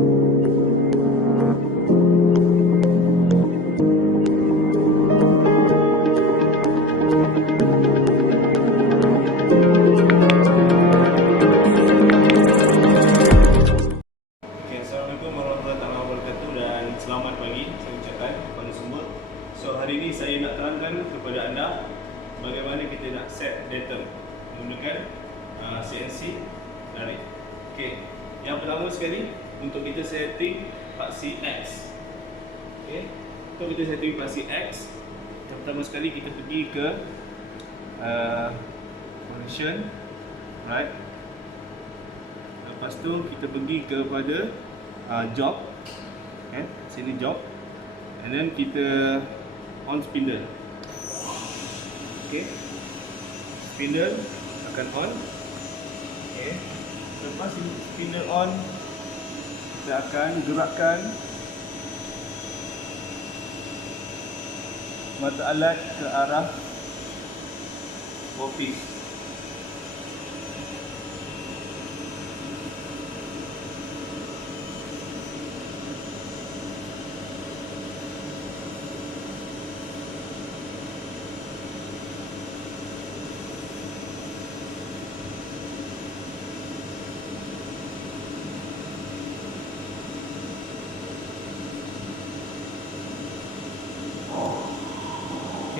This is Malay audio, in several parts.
Assalamualaikum warahmatullahi wabarakatuh dan selamat pagi saya ucapkan kepada semua. So hari ini saya nak terangkan kepada anda bagaimana kita nak set datum menggunakan CNC tarik. Okey, yang pertama sekali untuk kita setting paksi X. Okey, untuk kita setting paksi X, yang pertama sekali kita pergi ke function, right? Lepas tu kita pergi kepada job, sini job, and then kita on spindle. Okay, spindle akan on. Okay, lepas spindle on, kita akan gerakkan mata alat ke arah workpiece.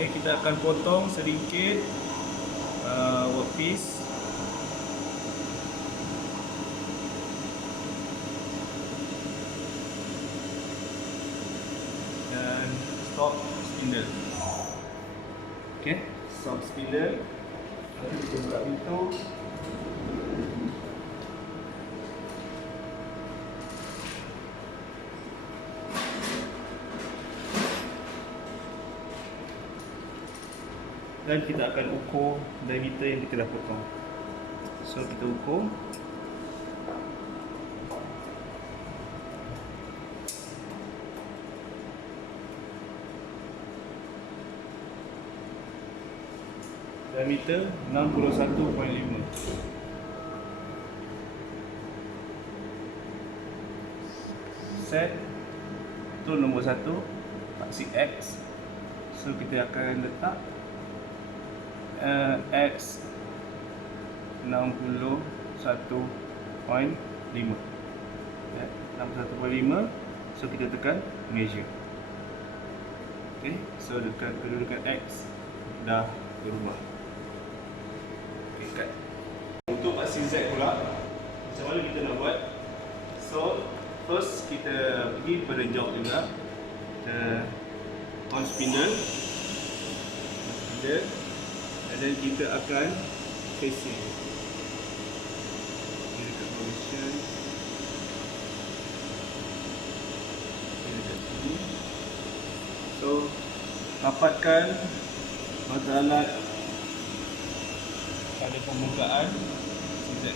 Okay, kita akan potong sedikit workpiece. Dan stop spindle. Okay, stop spindle. Lalu kita buka pintu. Dan kita akan ukur diameter yang kita dah potong. So kita ukur. Diameter 61.5. Set tu nombor 1, paksi X. So kita akan letak X 61.5, 61.5. So kita tekan measure. Okay, so kedudukan X dah berubah. Okay, cut. Untuk paksi Z pula, macam mana kita nak buat? So first kita pergi pada job juga. Kita on spindle, dan kita akan facing dekat position dekat sini. So rapatkan mata alat pada pembukaan Z.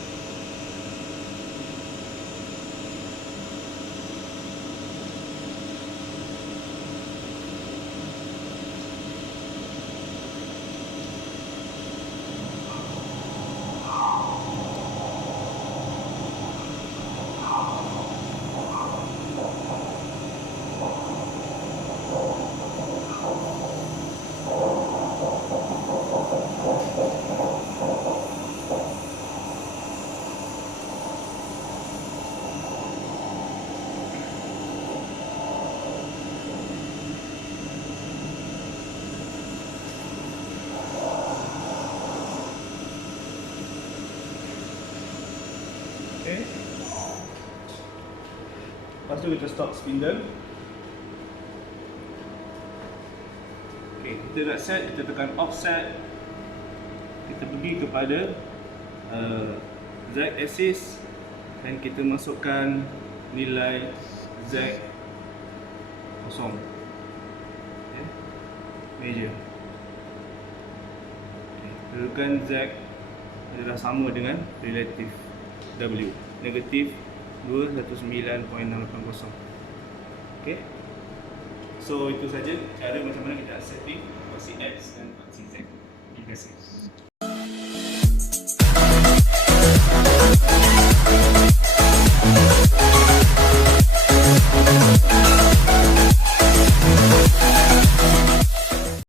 Okay. Lepas tu kita stop spindle. Okay, kita nak set, kita tekan offset. Kita pergi kepada Z axis dan kita masukkan nilai Z kosong. Okay. Measure. Okay. Kedudukan Z adalah sama dengan relatif W, negatif 219.680. Okay. So itu saja cara macam mana kita setting paksi X dan paksi Z. Terima kasih.